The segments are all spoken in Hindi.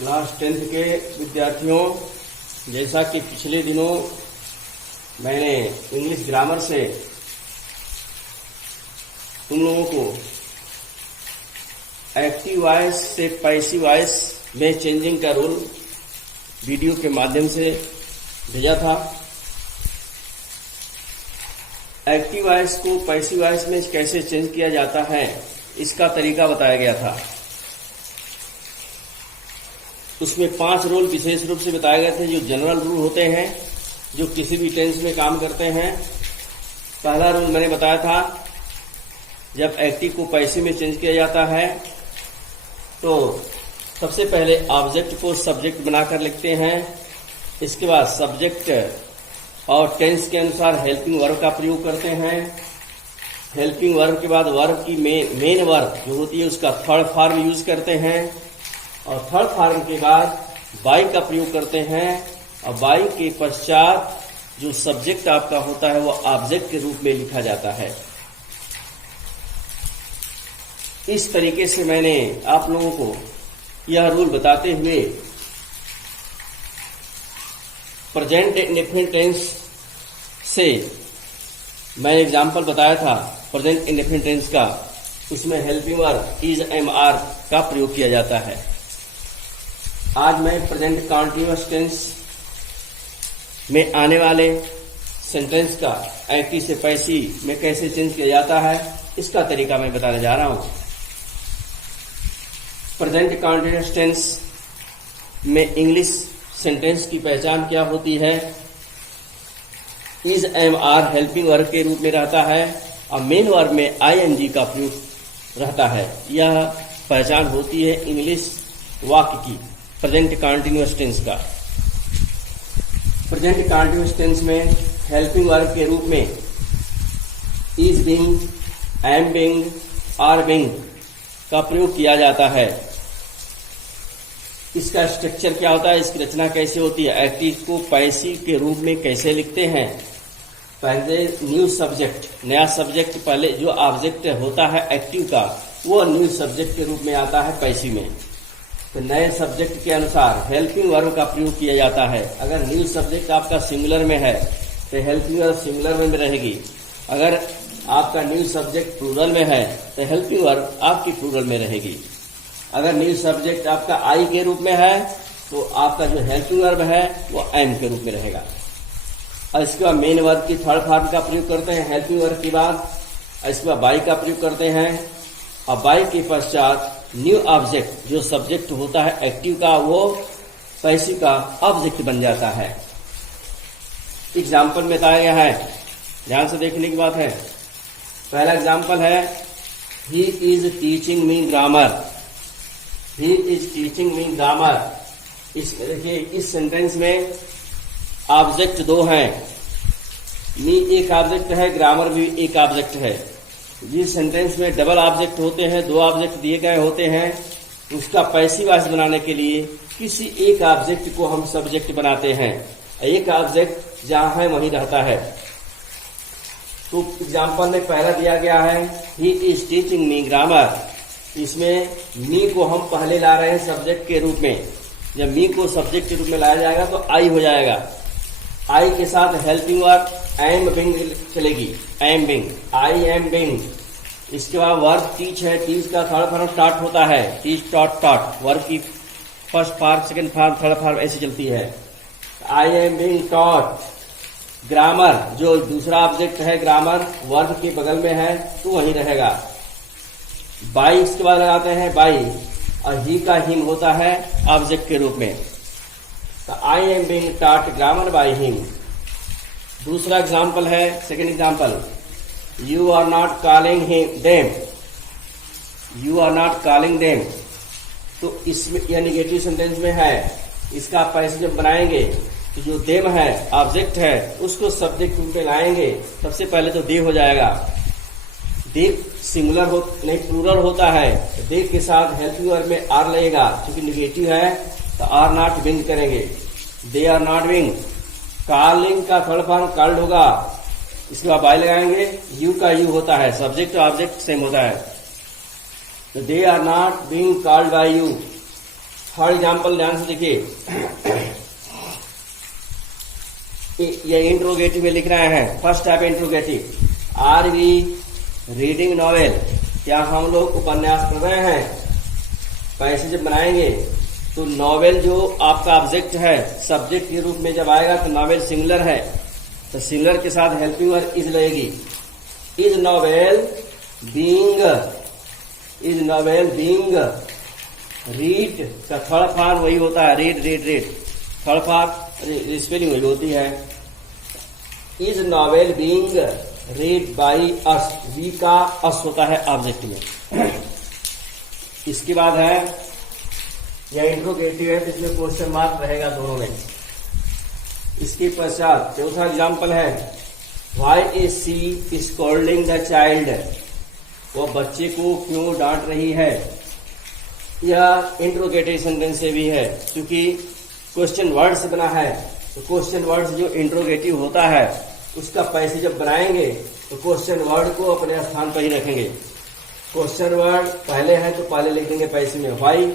क्लास 10th के विद्यार्थियों, जैसा कि पिछले दिनों मैंने इंग्लिश ग्रामर से तुम लोगों को एक्टिव वॉइस से पैसिव वॉइस में चेंजिंग का रूल वीडियो के माध्यम से भेजा था। एक्टिव वॉइस को पैसिव वॉइस में कैसे चेंज किया जाता है इसका तरीका बताया गया था। उसमें 5 रूल विशेष रूप से बताए गए थे जो जनरल रूल होते हैं, जो किसी भी टेंस में काम करते हैं। पहला रूल मैंने बताया था, जब एक्टिव को पैसिव में चेंज किया जाता है तो सबसे पहले ऑब्जेक्ट को सब्जेक्ट बनाकर लिखते हैं। इसके बाद सब्जेक्ट और टेंस के अनुसार हेल्पिंग वर्ब का प्रयोग करते हैं। हेल्पिंग वर्ब के बाद वर्ब की मेन वर्ब जो होती है उसका थर्ड फॉर्म यूज करते हैं और थर्ड फॉर्म के बाद बाई का प्रयोग करते हैं और बाई के पश्चात जो सब्जेक्ट आपका होता है वो ऑब्जेक्ट के रूप में लिखा जाता है। इस तरीके से मैंने आप लोगों को यह रूल बताते हुए प्रेजेंट इंडेफिनिट टेंस से मैं एग्जाम्पल बताया था प्रेजेंट इंडेफिनिट टेंस का। उसमें helping verb is am are का प्रयोग किया जाता है। आज मैं प्रेजेंट कॉन्टिन्यूअस टेंस में आने वाले सेंटेंस का एक्टिव से पैसिव में कैसे चेंज किया जाता है इसका तरीका मैं बताने जा रहा हूं। प्रेजेंट कॉन्टिन्यूअस टेंस में इंग्लिश सेंटेंस की पहचान क्या होती है? Is am are helping verb के रूप में रहता है और मेन वर्ब में आईएनजी का प्रयोग रहता है। यह पहचान होती है इंग्लिश वाक्य की प्रेजेंट कॉन्टिन्यूअस टेंस का। प्रेजेंट कॉन्टिन्यूअस टेंस में हेल्पिंग वर्ब के रूप में is being, am being, are being का प्रयोग किया जाता है। इसका स्ट्रक्चर क्या होता है, इसकी रचना कैसे होती है, एक्टिव को पैसिव के रूप में कैसे लिखते हैं? पहले न्यू सब्जेक्ट, नया सब्जेक्ट, पहले जो ऑब्जेक्ट होता है एक्टिव का वो न्यू सब्जेक्ट के रूप में आता है पैसिव में। तो नए सब्जेक्ट के अनुसार हेल्पिंग वर्ब का प्रयोग किया जाता है। अगर न्यू सब्जेक्ट आपका सिंगुलर में है तो हेल्पिंग वर्ब सिंगुलर में रहेगी। अगर आपका न्यू सब्जेक्ट प्लूरल में है तो हेल्पिंग वर्ब आपकी प्लूरल में रहेगी। अगर न्यू सब्जेक्ट आपका आई के रूप में है तो आपका जो हेल्पिंग वर्ब है वो एम के रूप में रहेगा। और इसके बाद मेन वर्ब की थर्ड फॉर्म का प्रयोग करते हैं हेल्पिंग वर्ब के बाद। इसके बाद बाई का प्रयोग करते हैं और बाई के पश्चात न्यू ऑब्जेक्ट जो सब्जेक्ट होता है एक्टिव का वो पैसिव का ऑब्जेक्ट बन जाता है। एग्जाम्पल में बताया गया है, ध्यान से देखने की बात है। पहला एग्जाम्पल है, he is teaching me grammar. He is teaching me grammar. देखिए इस सेंटेंस में ऑब्जेक्ट 2 हैं। मी एक ऑब्जेक्ट है, ग्रामर भी एक ऑब्जेक्ट है। जिस सेंटेंस में डबल ऑब्जेक्ट होते हैं, 2 ऑब्जेक्ट दिए गए होते हैं, उसका पैसिव वॉइस बनाने के लिए किसी एक ऑब्जेक्ट को हम सब्जेक्ट बनाते हैं। एक ऑब्जेक्ट जहां है वहीं रहता है। तो एग्जाम्पल में पहला दिया गया है, he is teaching me grammar. इसमें मी को हम पहले ला रहे हैं सब्जेक्ट के रूप में। जब मी को सब्जेक्ट के रूप में लाया जाएगा तो आई हो जाएगा। आई के साथ हेल्पिंग वर्ब एम बीइंग चलेगी, am being, I am being. इसके बाद वर्ब टीच है, टीच का थर्ड फॉर्म स्टार्ट होता है, टीच टॉट टॉट। वर्ब की first form, second form, third form ऐसे चलती है। आई एम बीइंग टॉट। ग्रामर जो दूसरा ऑब्जेक्ट है, ग्रामर वर्ब के बगल में है तो वहीं रहेगा। बाई इसके बाद लगाते हैं बाई और ही का हिम होता है ऑब्जेक्ट के रूप में। तो I am being taught grammar by him. दूसरा एग्जाम्पल है, second example, you are not calling them. You are not calling them. तो इसमें यह निगेटिव सेंटेंस में है। इसका पैसिव जब बनाएंगे तो जो देम है ऑब्जेक्ट है उसको सब्जेक्ट रूप में लाएंगे। सबसे पहले तो दे हो जाएगा। दे सिंगुलर हो नहीं प्लूरल होता है, दे के साथ हेल्पिंग वर्ब में आर लगेगा। क्योंकि निगेटिव है तो आर नॉट बीइंग करेंगे, they are not being. Calling का थर्ड फॉर्म कॉल्ड होगा। इसके बाद बाय लगाएंगे, यू का यू होता है, सब्जेक्ट ऑब्जेक्ट सेम होता है। They are not being called by you. For example ध्यान से देखिए, ये इंट्रोगेटिव में लिख रहे हैं। First type interrogative, are we reading novel, क्या हम लोग उपन्यास पढ़ रहे हैं। पैसे जब बनाएंगे तो नॉवेल जो आपका ऑब्जेक्ट है, सब्जेक्ट के रूप में जब आएगा तो नॉवेल सिंगुलर है, तो सिंगुलर के साथ हेल्पिंग वर्ब इज लगेगी। Is novel being, is novel being read का थर्ड फॉर्म वही होता है, read read read, third form spelling वही होती है। Is novel being read by us, we का अस होता है ऑब्जेक्ट में। इसके बाद है, यह इंट्रोगेटिव है तो इसमें क्वेश्चन मार्क रहेगा दोनों में। इसके पश्चात चौथा एग्जाम्पल है, why is she scolding the child, वो बच्चे को क्यों डांट रही है। यह इंट्रोगेटिव सेंटेंस से भी है, क्योंकि क्वेश्चन वर्ड से बना है, तो क्वेश्चन वर्ड जो इंट्रोगेटिव होता है उसका पैसे जब बनाएंगे तो क्वेश्चन वर्ड को अपने स्थान पर ही रखेंगे। क्वेश्चन वर्ड पहले है तो पहले लिख देंगे पैसे में व्हाई।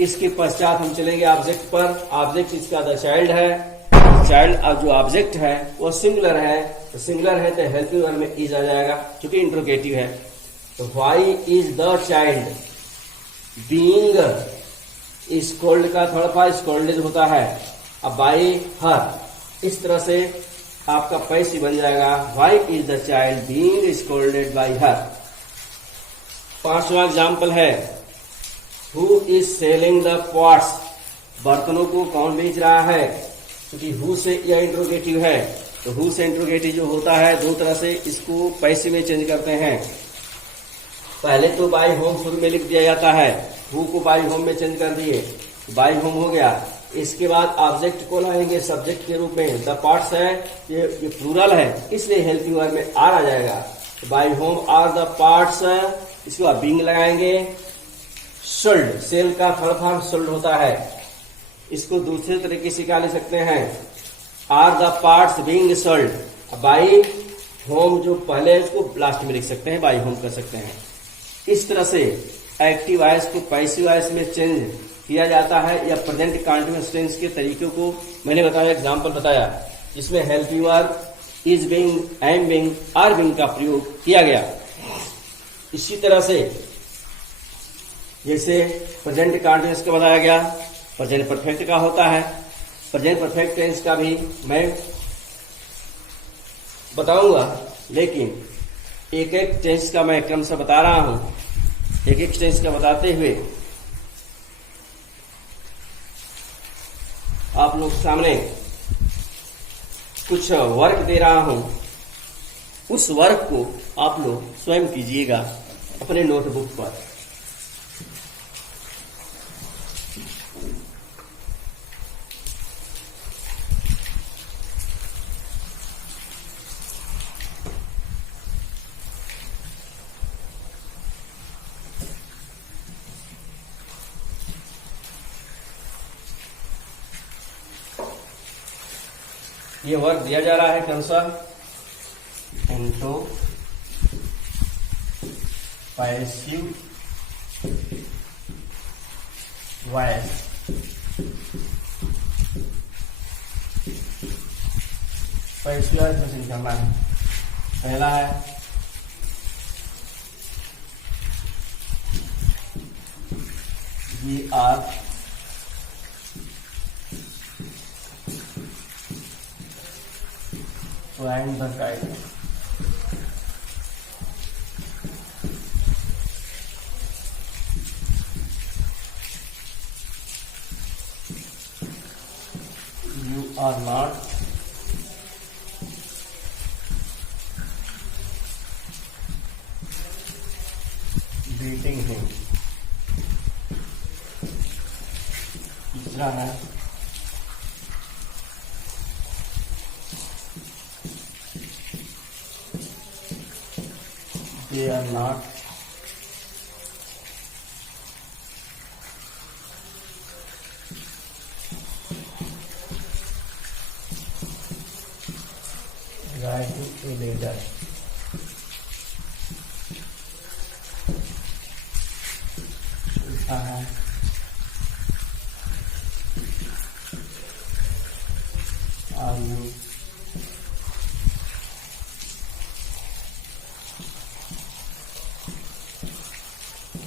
इसके पश्चात हम चलेंगे ऑब्जेक्ट पर। ऑब्जेक्ट इसका द चाइल्ड है, चाइल्ड जो ऑब्जेक्ट है वो सिंगुलर है, तो सिंगुलर है तो हेल्पिंग वर्ब में इज आ जाएगा क्योंकि इंट्रोगेटिव है। तो why is the child being, scold का थोड़ा फॉर्म स्कोल्डेड होता है, अब बाई हर, इस तरह से आपका पैसे बन जाएगा, why is the child being scolded by her. पांचवा एग्जाम्पल है, who is selling the pots, बर्तनों को कौन बेच रहा है, क्योंकि हु से यह इंट्रोगेटिव है, तो हु से इंट्रोगेटिव जो होता है दो तरह से इसको पैसे में चेंज करते हैं। पहले तो बाई होम शुरू में लिख दिया जाता है, हु को बाई होम में चेंज कर दिए, बाई होम हो गया। इसके बाद ऑब्जेक्ट को लाएंगे सब्जेक्ट के रूप में, द पार्ट्स है ये प्लूरल है इसलिए हेल्पिंग वर्ब में आर आ जाएगा, by whom are the parts. इसके बाद बीइंग लगाएंगे, सोल्ड, सेल का थर्ड फॉर्म सोल्ड होता है, इसको दूसरे तरीके से क्या ले सकते हैं, are the parts being sold, by whom जो पहले है उसको लास्ट में लिख सकते हैं, बाई होम कर सकते हैं। इस तरह से एक्टिव वॉइस को पैसिव वॉइस में चेंज किया जाता है, या प्रेजेंट कंटीन्यूअस टेंस के तरीकों को मैंने बताया, एग्जांपल बताया, जिसमें helping verb is being, am being, are being का प्रयोग किया गया। इसी तरह से जैसे प्रेजेंट कंटीन्यूअस का बताया गया, प्रेजेंट परफेक्ट का होता है, प्रेजेंट परफेक्ट टेंस का भी मैं बताऊंगा, लेकिन एक एक टेंस का मैं क्रम से बता रहा हूं। एक एक टेंस का बताते हुए आप लोग सामने कुछ वर्क दे रहा हूं, उस वर्क को आप लोग स्वयं कीजिएगा अपने नोटबुक पर। ये वर्क दिया जा रहा है कौन सा, intro passive voice. Passive voice में निकालना है। पहला है we are trying the kite, you are not beating him। तीसरा है they are not writing a letter।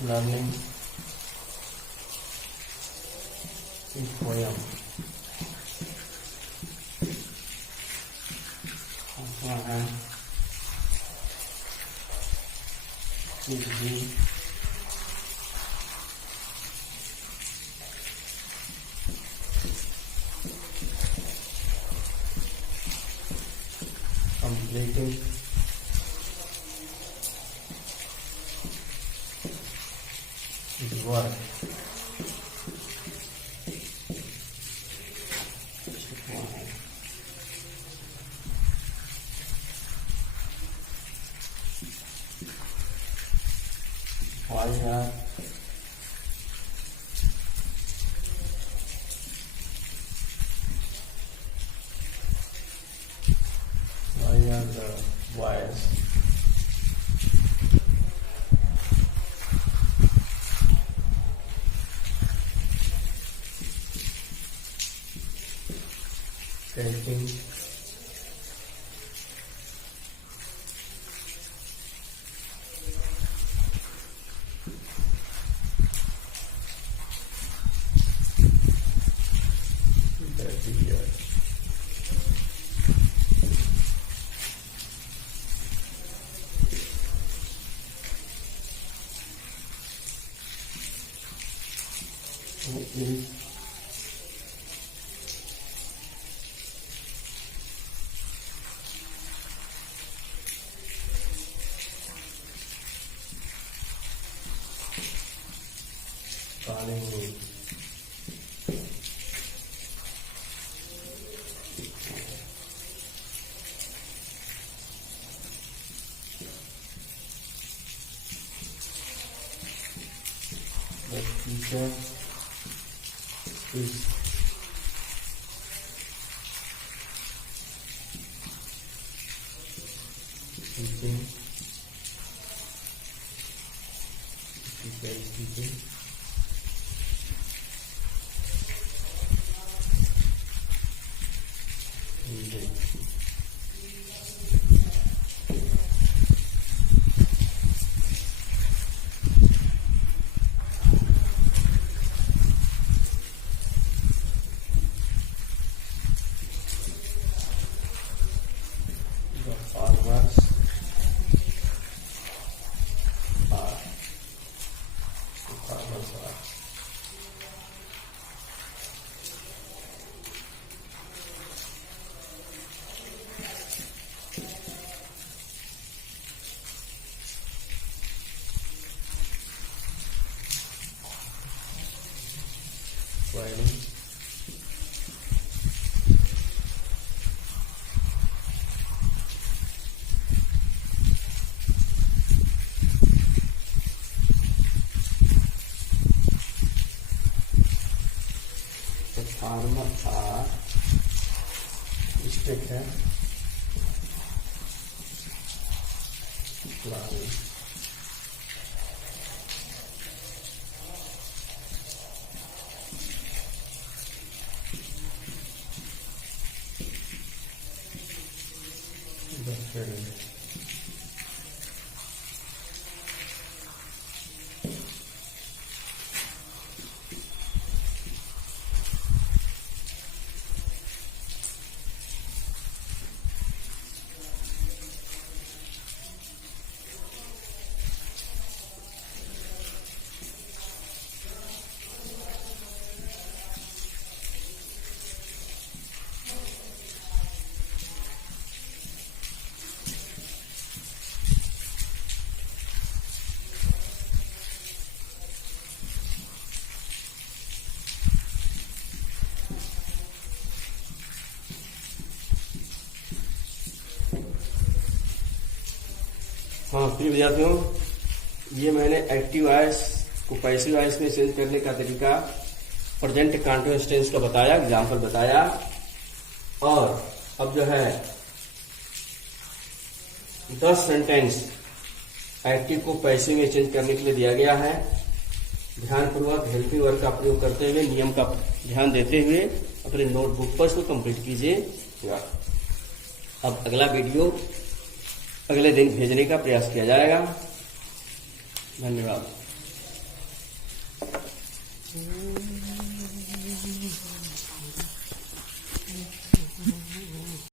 Learning poem completing his work. Why are the wires taking calling me. The teacher is teaching. Teacher is teaching. The farmers are planning the farmers are mistake है planning the field. हाँ प्रिय विद्यार्थियों, ये मैंने एक्टिव वॉइस को पैसिव वॉइस में चेंज करने का तरीका प्रेजेंट कंटीन्यूअस टेंस का बताया, एग्जाम्पल बताया। और अब जो है 10 सेंटेंस एक्टिव को पैसिव में चेंज करने के लिए दिया गया है। ध्यानपूर्वक हेल्पिंग वर्ब का प्रयोग करते हुए, नियम का ध्यान देते हुए अपने नोटबुक पर इसको कंप्लीट कीजिएगा। अब अगला वीडियो अगले दिन भेजने का प्रयास किया जाएगा। धन्यवाद। हम्म।